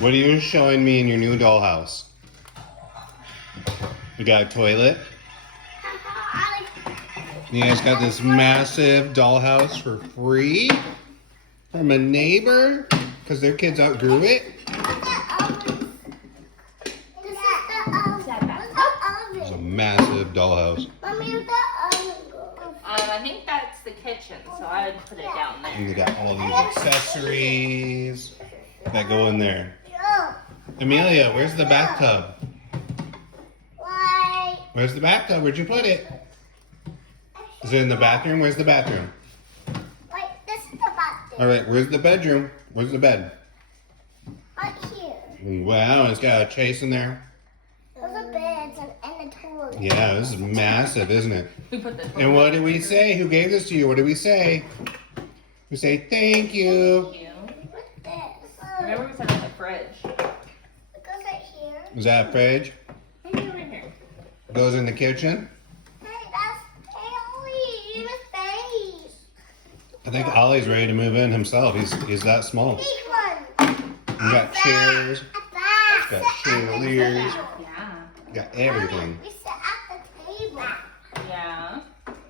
What are you showing me in your new dollhouse? You got a toilet? You guys got this massive dollhouse for free from a neighbor because their kids outgrew it? It's a massive dollhouse. I think that's the kitchen, so I would put it down there. And you got all these accessories that go in there. Amelia, where's the bathtub? Where's the bathtub? Where'd you put it? Is it in the bathroom? Where's the bathroom? This is the bathroom. All right, where's the bedroom? Where's the bed? Right here. Wow, it's got a chase in there. There's a bed and a toilet. Yeah, this is massive, isn't it? We put the And what do we say? Who gave this to you? What do we say? We say thank you. Thank you. What's this? Remember we said it in the fridge. It goes right here. Is that a fridge? Maybe over here. Goes in the kitchen. Hey, that's Haley. You have a face. I think Ollie's ready to move in himself. He's that small. Big one. We got chairs, got chandeliers, Yeah. got everything. We sit at the table. Yeah.